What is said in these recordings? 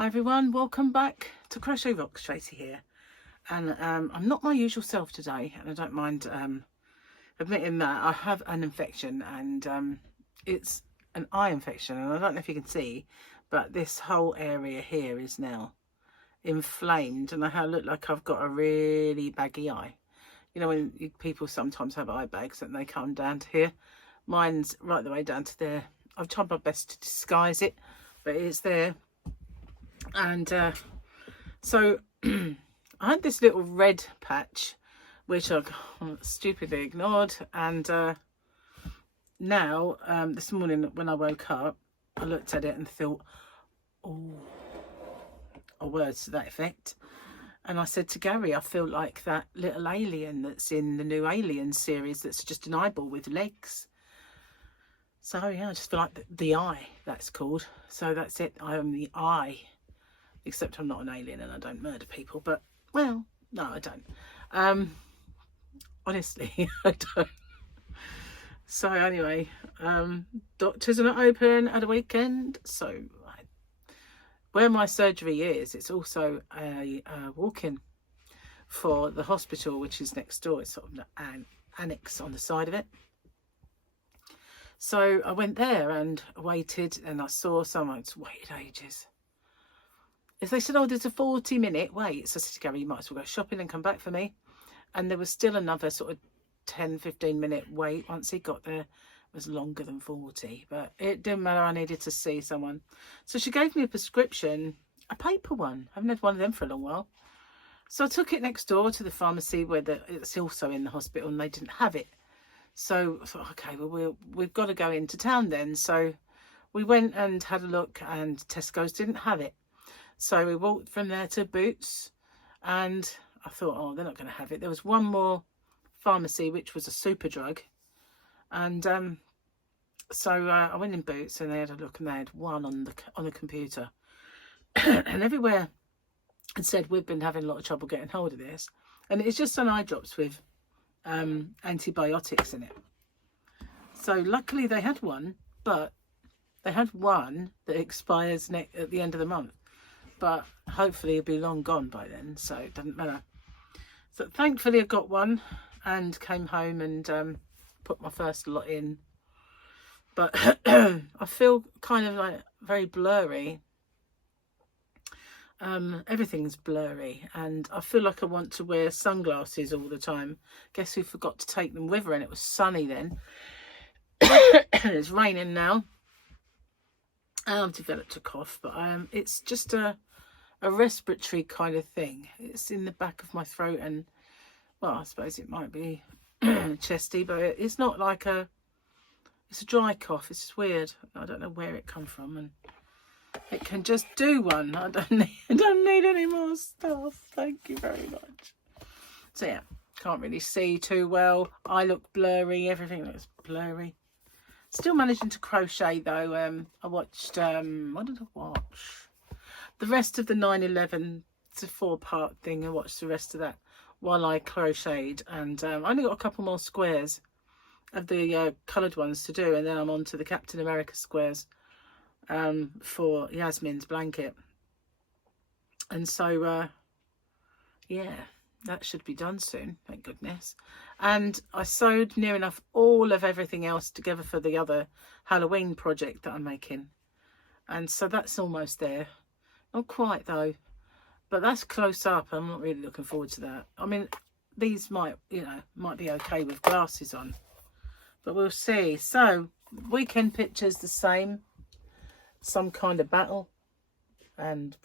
Hi everyone, welcome back to Crochet Rocks. Tracy here, and I'm not my usual self today, and I don't mind admitting that. I have an infection, and it's an eye infection, and I don't know if you can see, but this whole area here is now inflamed, and I look like I've got a really baggy eye. You know, when people sometimes have eye bags and they come down to here, mine's right the way down to there. I've tried my best to disguise it, but it's there. And so I had this little red patch which I stupidly ignored, and now this morning when I woke up, I looked at it and thought, oh, or words to that effect, and I said to Gary, I feel like that little alien that's in the new Alien series that's just an eyeball with legs. So yeah, I just feel like the eye, that's called. So that's it, I am the eye. Except I'm not an alien and I don't murder people, but, well, no, I don't. Honestly, I don't. So anyway, doctors are not open at a weekend, so where my surgery is, it's also a walk-in for the hospital, which is next door. It's sort of an annex on the side of it. So I went there and waited, and I saw someone. It's waited ages. If they said, oh, there's a 40-minute wait, so I said to Gary, you might as well go shopping and come back for me. And there was still another sort of 10-15-minute wait. Once he got there, it was longer than 40, but it didn't matter. I needed to see someone. So she gave me a prescription, a paper one. I haven't had one of them for a long while. So I took it next door to the pharmacy where it's also in the hospital, and they didn't have it. So I thought, okay, well, we've got to go into town then. So we went and had a look, and Tesco's didn't have it. So we walked from there to Boots, and I thought, oh, they're not going to have it. There was one more pharmacy, which was a Superdrug. And so I went in Boots, and they had a look, and they had one on the computer. And everywhere it said, we've been having a lot of trouble getting hold of this. And it's just an eye drops with antibiotics in it. So luckily they had one, but they had one that expires at the end of the month. But hopefully it'll be long gone by then, so it doesn't matter. So thankfully I got one and came home and put my first lot in. But I feel kind of like very blurry. Everything's blurry, and I feel like I want to wear sunglasses all the time. Guess who forgot to take them with her, and it was sunny then. It's raining now. I've developed a cough, but it's just a respiratory kind of thing. It's in the back of my throat, and well, I suppose it might be chesty, but it's not like it's a dry cough. It's just weird. I don't know where it come from, and it can just do one. I don't need any more stuff. Thank you very much. So yeah, can't really see too well. I look blurry. Everything looks blurry. Still managing to crochet though. I watched what did I watch? The rest of the 9/11. It's a 4-part thing. I watched the rest of that while I crocheted, and I only got a couple more squares of the coloured ones to do, and then I'm on to the Captain America squares for Yasmin's blanket. And so yeah, that should be done soon, thank goodness. And I sewed near enough all of everything else together for the other Halloween project that I'm making, and so that's almost there. Not quite though, but that's close up. I'm not really looking forward to that. I mean, these might be okay with glasses on, but we'll see. So weekend pictures the same, some kind of battle, and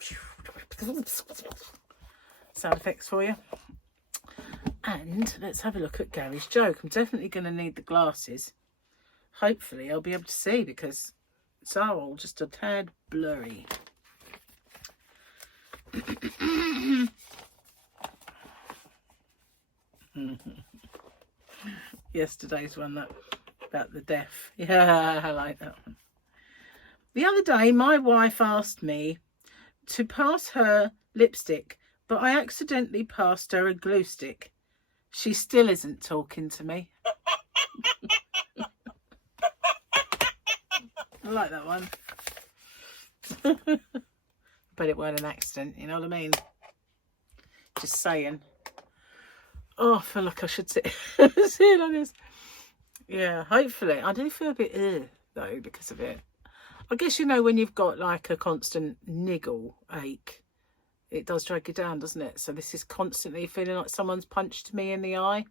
sound effects for you. And let's have a look at Gary's joke. I'm definitely going to need the glasses. Hopefully I'll be able to see, because it's all just a tad blurry. Yesterday's one about the deaf. Yeah, I like that one. The other day my wife asked me to pass her lipstick, but I accidentally passed her a glue stick. She still isn't talking to me. I like that one. but it weren't an accident, you know what I mean? Just saying. Oh, I feel like I should sit like this. Yeah, hopefully. I do feel a bit though because of it. I guess, you know, when you've got like a constant niggle ache, it does drag you down, doesn't it? So this is constantly feeling like someone's punched me in the eye.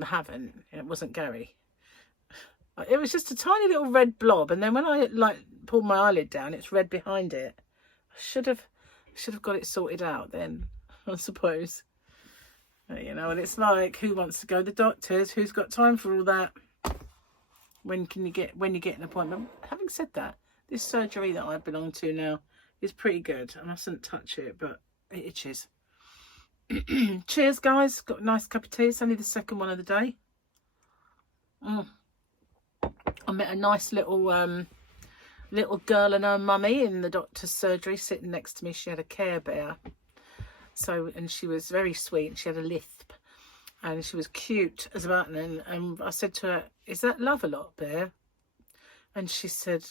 I haven't. It wasn't Gary. It was just a tiny little red blob, and then when I like pulled my eyelid down, it's red behind it. I should have got it sorted out then, I suppose. You know, and it's like, who wants to go to the doctors? Who's got time for all that? When you get an appointment? Having said that, this surgery that I belong to now is pretty good. I mustn't touch it, but it itches. Cheers, guys. Got a nice cup of tea. It's only the second one of the day. I met a nice little girl and her mummy in the doctor's surgery sitting next to me. She had a Care Bear. So, and she was very sweet. She had a lisp. And she was cute as a button. And I said to her, "Is that Love-A-Lot Bear?" And she said,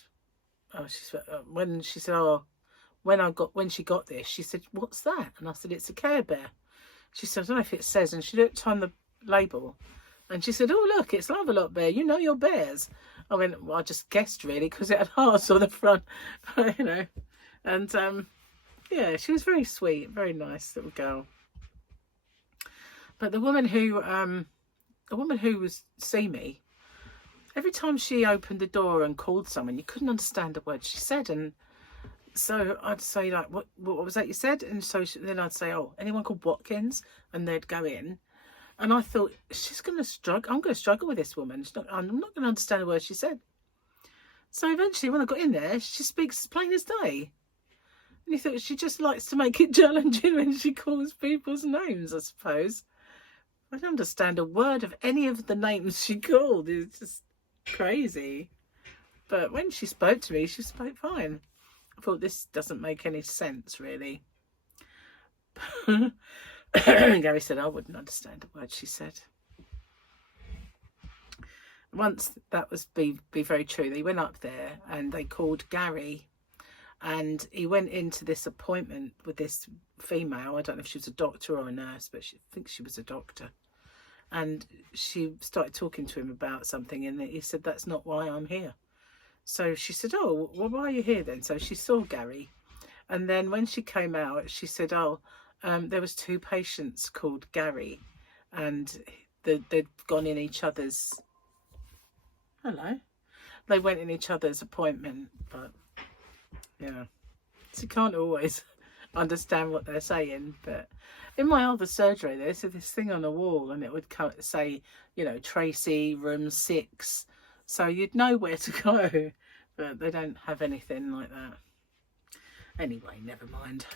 when she got this, she said, "What's that?" And I said, "It's a Care Bear." She said, "I don't know if it says." And she looked on the label and she said, "Oh, look, it's Love-A-Lot Bear. You know your bears." I went, "Well, I just guessed really because it had hearts on the front," you know. And yeah, she was very sweet, very nice little girl. But the woman who was see me, every time she opened the door and called someone, you couldn't understand the words she said. And so I'd say, like, what was that you said? And so then I'd say, "Oh, anyone called Watkins?" And they'd go in. And I thought, she's going to struggle. I'm going to struggle with this woman. I'm not going to understand the words she said. So eventually, when I got in there, she speaks as plain as day. And you thought she just likes to make it challenging when she calls people's names, I suppose. I don't understand a word of any of the names she called. It's just crazy. But when she spoke to me, she spoke fine. I thought, this doesn't make any sense, really. Gary said, "I wouldn't understand a word she said." Once, that was be very true. They went up there and they called Gary. And he went into this appointment with this female. I don't know if she was a doctor or a nurse, but I think she was a doctor. And she started talking to him about something, and he said, "That's not why I'm here." So she said, "Oh, well, why are you here then?" So she saw Gary. And then when she came out, she said, "Oh, there was 2 patients called Gary, and they'd gone in each other's..." Hello. They went in each other's appointment, but... yeah, so you can't always understand what they're saying. But in my other surgery, there's this thing on the wall, and it would say, you know, Tracy, room 6. So you'd know where to go, but they don't have anything like that. Anyway, never mind.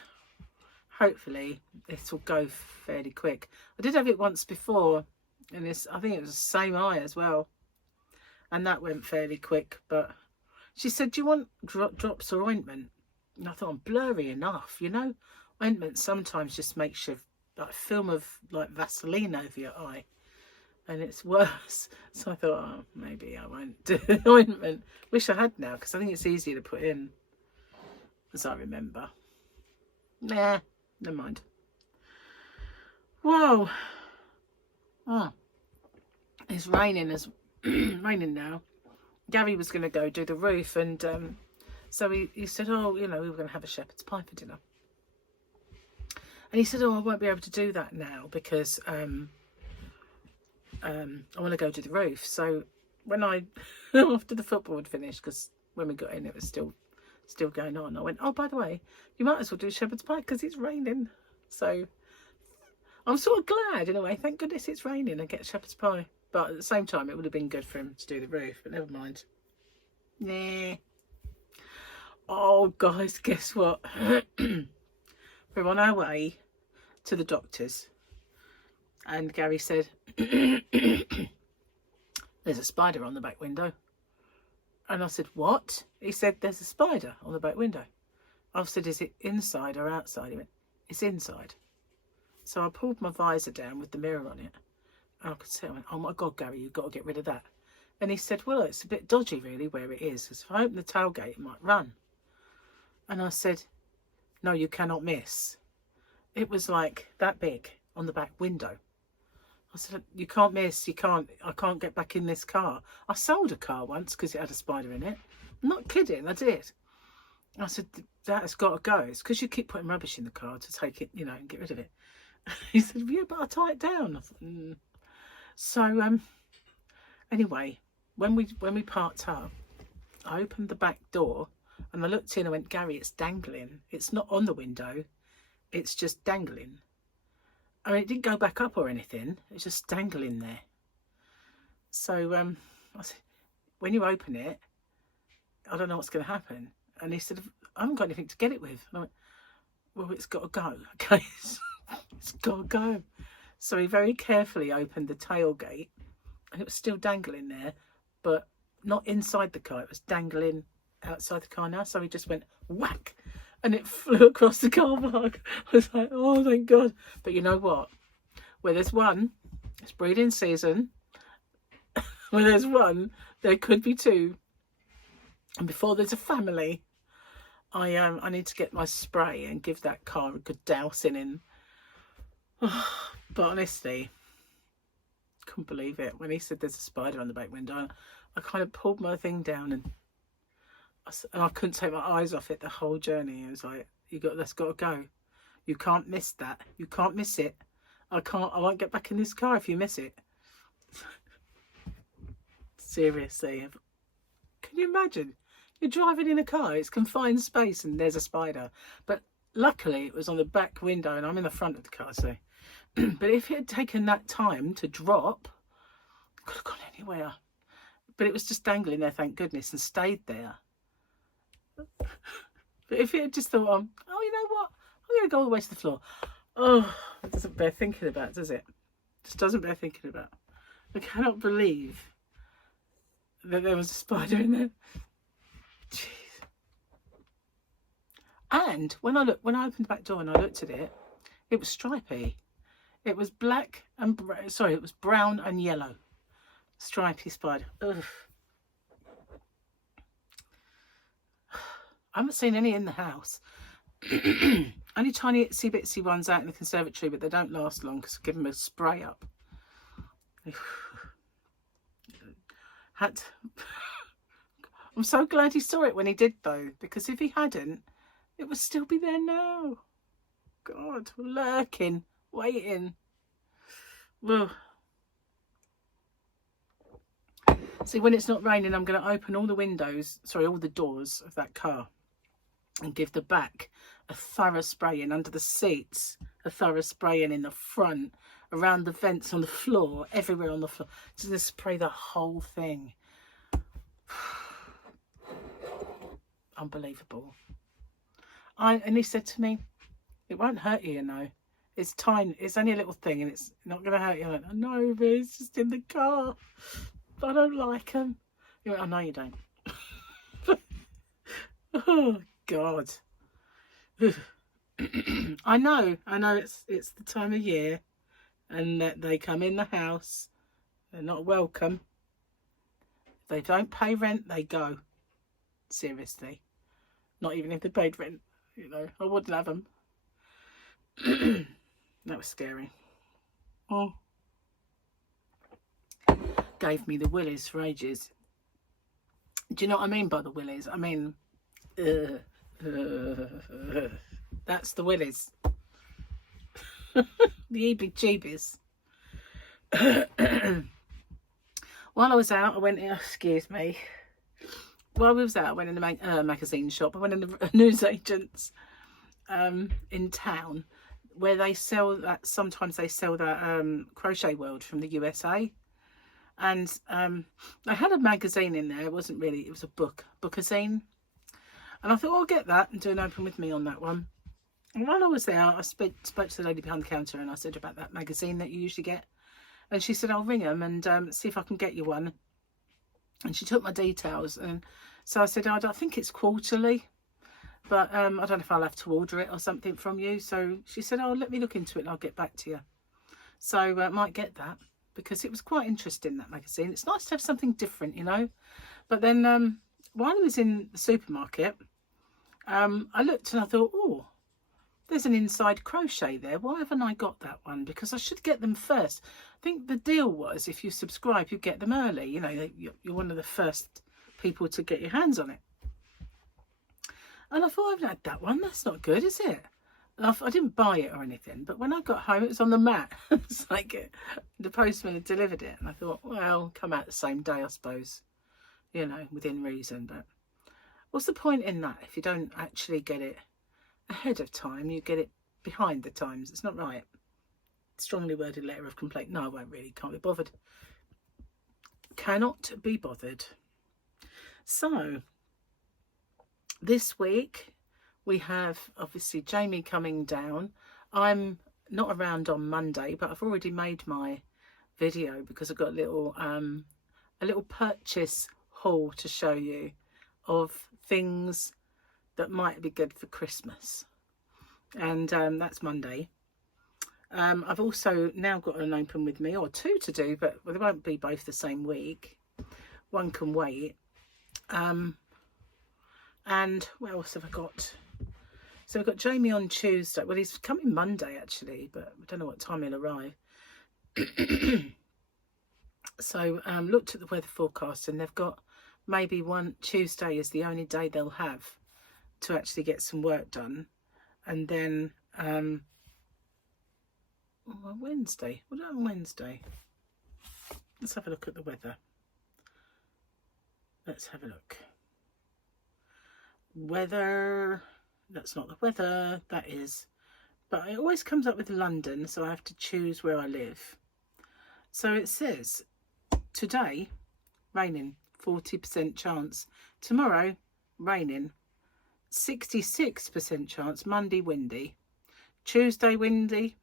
Hopefully this will go fairly quick. I did have it once before, and I think it was the same eye as well, and that went fairly quick. But she said, "Do you want drops or ointment?" And I thought, I'm blurry enough, you know. Ointment sometimes just makes you like a film of like Vaseline over your eye, and it's worse. So I thought, oh, maybe I won't do the ointment. Wish I had now, because I think it's easier to put in, as I remember. Nah, never mind. Whoa. Oh, it's raining raining now. Gary was going to go do the roof, and so he said, "Oh, you know, we were going to have a shepherd's pie for dinner." And he said, "Oh, I won't be able to do that now because I want to go to the roof." So when after the football had finished, because when we got in it was still going on, I went, "Oh, by the way, you might as well do shepherd's pie because it's raining." So I'm sort of glad in a way. Thank goodness it's raining and get shepherd's pie. But at the same time, it would have been good for him to do the roof, but never mind. Nah. Oh, guys, guess what? We're on our way to the doctor's. And Gary said, "There's a spider on the back window." And I said, "What?" He said, "There's a spider on the back window." I said, "Is it inside or outside?" He went, "It's inside." So I pulled my visor down with the mirror on it. And I could see, I went, "Oh my God, Gary, you've got to get rid of that." And he said, "Well, it's a bit dodgy really where it is. Because if I open the tailgate, it might run." And I said, no, you cannot miss. It was like that big on the back window. I said, you can't miss, I can't get back in this car. I sold a car once because it had a spider in it. I'm not kidding, I did. I said, that has got to go. It's because you keep putting rubbish in the car to take it, you know, and get rid of it. He said, yeah, but I'll tie it down. I thought, So, anyway, when we parked up, I opened the back door and I looked in and went, Gary, it's dangling. It's not on the window. It's just dangling. I mean, it didn't go back up or anything. It's just dangling there. So I said, when you open it, I don't know what's going to happen. And he said, I haven't got anything to get it with. And I went, well, it's got to go. Okay, it's got to go. So he very carefully opened the tailgate, and it was still dangling there, but not inside the car. It was dangling outside the car now. So he just went whack, and it flew across the car park. I was like, oh, thank God. But you know what? Where there's one, it's breeding season. Where there's one, there could be two. And before there's a family, I need to get my spray and give that car a good dousing in. But honestly, couldn't believe it. When he said there's a spider on the back window, I kind of pulled my thing down and I couldn't take my eyes off it the whole journey. It was like, that's got to go. You can't miss that. You can't miss it. I won't get back in this car if you miss it. Seriously. Can you imagine? You're driving in a car, it's confined space and there's a spider. But luckily it was on the back window and I'm in the front of the car, so. But if it had taken that time to drop, it could have gone anywhere. But it was just dangling there, thank goodness, and stayed there. But if it had just thought, oh, you know what? I'm going to go all the way to the floor. Oh, it doesn't bear thinking about, does it? Just doesn't bear thinking about. I cannot believe that there was a spider in there. Jeez. And when I opened the back door and I looked at it, it was stripy. It was black and it was brown and yellow. Stripy spider. Ugh. I haven't seen any in the house. Only tiny itsy bitsy ones out in the conservatory, but they don't last long because I give them a spray up. I'm so glad he saw it when he did though, because if he hadn't, it would still be there now. God, lurking, waiting. Ugh. See, when it's not raining, I'm going to open all the doors of that car and give the back a thorough spraying, under the seats, a thorough spraying in the front, around the vents, on the floor, everywhere on the floor. Just going to spray the whole thing. Unbelievable. And he said to me, it won't hurt you, you know. It's tiny. It's only a little thing and it's not going to hurt you. I went, no, but it's just in the car. I don't like them. He went, I know you don't. Oh, God. I know it's the time of year and that they come in the house. They're not welcome. If they don't pay rent, they go. Seriously. Not even if they paid rent. You know, I wouldn't have them. That was scary. Oh. Gave me the willies for ages. Do you know what I mean by the willies? I mean, that's the willies. The heebie-jeebies. While I was out, I went in, excuse me. While I was out, I went in the magazine shop. I went in the newsagents in town, where they sell that. Sometimes they sell that Crochet World from the USA. And I had a magazine in there. It wasn't really, it was a bookazine. And I thought, I'll get that and do an open with me on that one. And while I was there, I spoke to the lady behind the counter and I said about that magazine that you usually get. And she said, I'll ring them and see if I can get you one. And she took my details. And so I said, I think it's quarterly. But I don't know if I'll have to order it or something from you. So she said, oh, let me look into it and I'll get back to you. So I might get that. Because it was quite interesting, that magazine. It's nice to have something different, you know. But then while I was in the supermarket, I looked and I thought, oh, there's an inside crochet there. Why haven't I got that one? Because I should get them first. I think the deal was if you subscribe, you get them early. You know, you're one of the first people to get your hands on it. And I thought, I've had that one. That's not good, is it? And I didn't buy it or anything. But when I got home, it was on the mat. It's like the postman had delivered it. And I thought, well, come out the same day, I suppose. You know, within reason. But what's the point in that if you don't actually get it ahead of time? You get it behind the times. It's not right. Strongly worded letter of complaint. No, I won't really. Can't be bothered. Cannot be bothered. So this week we have obviously Jamie coming down. I'm not around on Monday, but I've already made my video because I've got a little purchase haul to show you of things that might be good for Christmas, and that's Monday. I've also now got an open with me, or two to do, but they won't be both the same week. One can wait. And what else have I got? So I've got Jamie on Tuesday. Well, he's coming Monday actually, but I don't know what time he'll arrive. So looked at the weather forecast, and they've got maybe one Tuesday is the only day they'll have to actually get some work done, and then Wednesday. What about Wednesday? Let's have a look at the weather. Let's have a look. Weather. That's not the weather. That is. But it always comes up with London, so I have to choose where I live. So it says today, raining, 40% chance. Tomorrow, raining, 66% chance. Monday, windy. Tuesday, windy.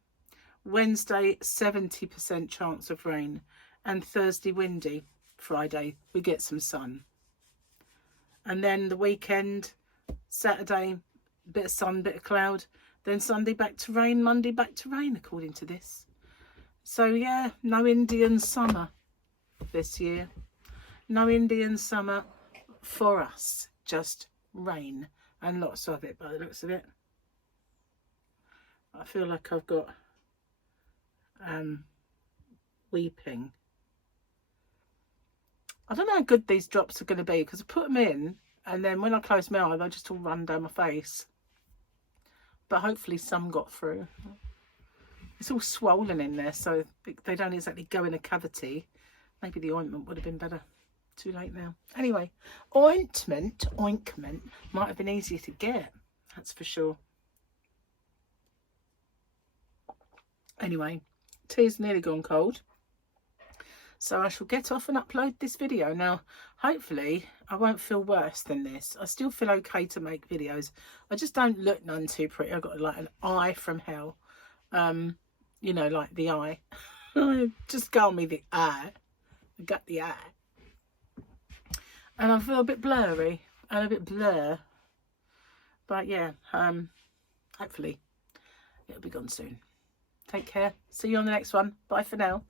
Wednesday, 70% chance of rain. And Thursday, windy. Friday, we get some sun. And then the weekend, Saturday, bit of sun, bit of cloud. Then Sunday, back to rain. Monday, back to rain, according to this. So, yeah, no Indian summer this year. No Indian summer for us. Just rain. And lots of it, by the looks of it. I feel like I've got weeping. I don't know how good these drops are going to be, because I put them in and then when I close my eye they just all run down my face, but hopefully some got through. It's all swollen in there, so they don't exactly go in a cavity. Maybe the ointment would have been better. Too late now. Anyway, ointment might have been easier to get, that's for sure. Anyway, tea's nearly gone cold, so I shall get off and upload this video. Now, hopefully, I won't feel worse than this. I still feel okay to make videos. I just don't look none too pretty. I've got like an eye from hell. You know, like the eye. Just call me the eye. I got the eye. And I feel a bit blurry and a bit blur. But yeah, hopefully it'll be gone soon. Take care. See you on the next one. Bye for now.